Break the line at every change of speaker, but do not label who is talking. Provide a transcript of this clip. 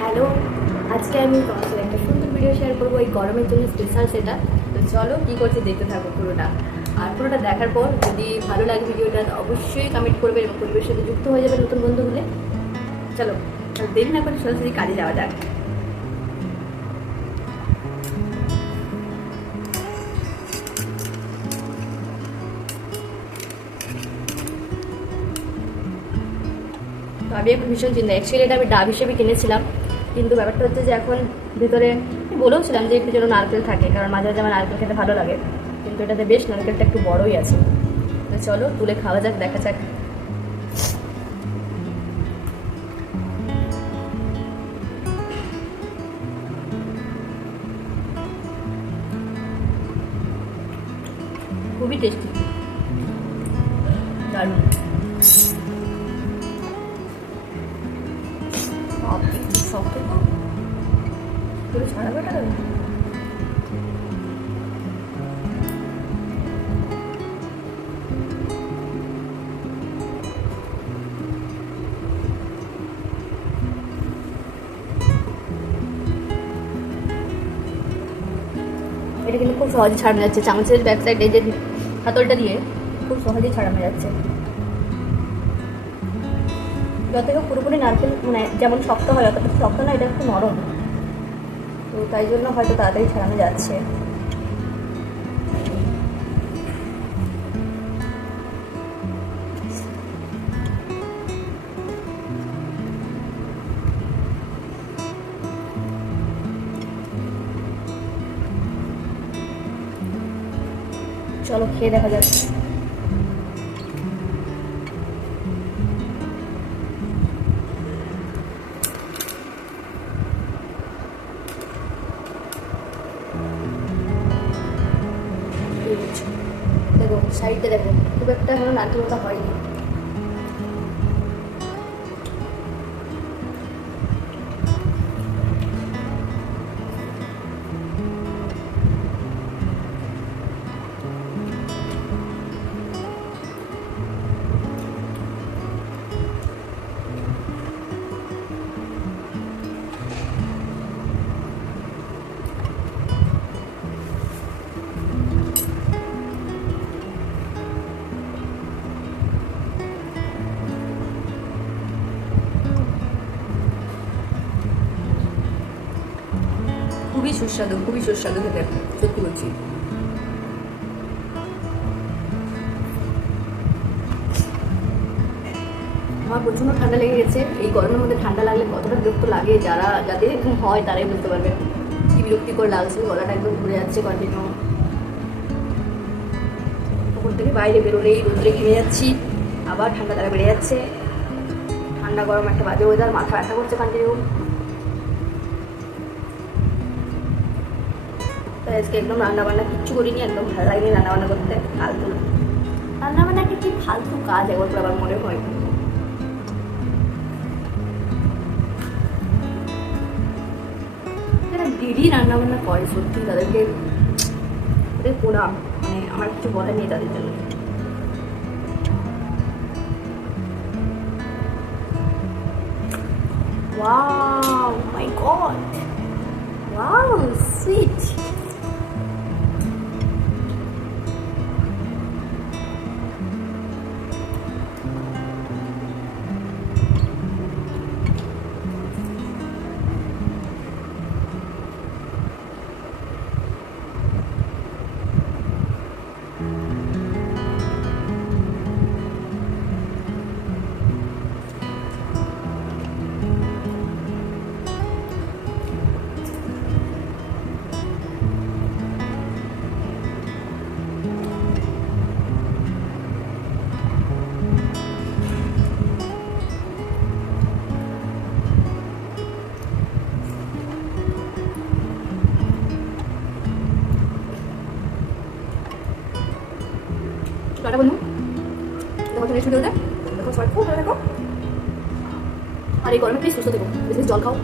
Hello, আজকে আমি তোমার একটা সুন্দর ভিডিও শেয়ার করব, এই গরমের জন্য স্পেশাল সেটা। তো চলো, কী করছে দেখতে থাকো পুরোটা। আর পুরোটা দেখার পর যদি ভালো লাগে ভিডিওটা অবশ্যই কমেন্ট করবে এবং পরিবেশের সাথে যুক্ত হয়ে যাবে নতুন বন্ধু হলে। চলো দেরি না করে সরাসরি কাজে যাওয়া যাক। আমি এখন ভীষণ চিন্তা। অ্যাকচুয়ালি এটা আমি ডাব হিসেবে কিনেছিলাম। কিন্তু ব্যাপারটা হচ্ছে যে এখন ভেতরে বলেওছিলাম যে একটু যেন নারকেল থাকে, কারণ মাঝে মাঝে আমার নারকেল খেতে ভালো লাগে। কিন্তু এটাতে বেশ নারকেলটা একটু বড়ই আছে। তো চলো, তুলে খাওয়া যাক, দেখা যাক। খুবই টেস্টি দারুণ। পুরো ছাড়াবে না এটা কিন্তু খুব সহজে ছাড়ানো যাচ্ছে। চামচের ব্যাক সাইড যে হাতলটা দিয়ে খুব সহজেই ছাড়ানো যাচ্ছে। যত পুরোপুরি নারকেল মানে যেমন শক্ত হয়, অতটা শক্ত না, এটা একটু নরম। তো তাই জন্য হয়তো তাড়াতাড়ি ছাড়ানো যাচ্ছে। চলো খেয়ে দেখা যাক। দেখো শাড়িতে দেখো খুব একটা এখনও নারকেল হয়নি।
খুবই সুস্বাদু খুবই সুস্বাদু খেতে সত্যি বলছি।
আমার প্রচণ্ড ঠান্ডা লেগে গেছে। এই গরমের মধ্যে ঠান্ডা লাগলে কতটা বিরক্ত লাগে, যারা, যাদের এরকম হয় তারাই বুঝতে পারবে কি বিরক্তিকর লাগছে। গলাটা একদম ঘুরে যাচ্ছে কন্টিনিউ ওপর থেকে বাইরে বেরোলেই রোদ্রে ঘেমে যাচ্ছি। আবার ঠান্ডা তারা বেড়ে যাচ্ছে। ঠান্ডা গরম একটা বাজে ওয়েদার মাথা ব্যথা করছে কন্টিনিউ আজকে একদম রান্না বান্না কিচ্ছু করিনি একদম ভালো লাগেনি রান্না বান্না করতে ফালতু রান্না বান্না একটা কি ফালতু কাজ একবার করে আবার মনে হয় যারা দিদি রান্না বান্না করে সত্যি তাদেরকে ওদের প্রণাম মানে আমার কিছু বলার নেই তাদের জন্য Wow, my God. Wow, sweet. Tata বন্ধু দেখো তুমি ভিডিওতে দেখো, সবাই খুব ভালো থাকো। আর এই গরমে প্লিজ সুস্থ থেকো। বেশি জল খাও।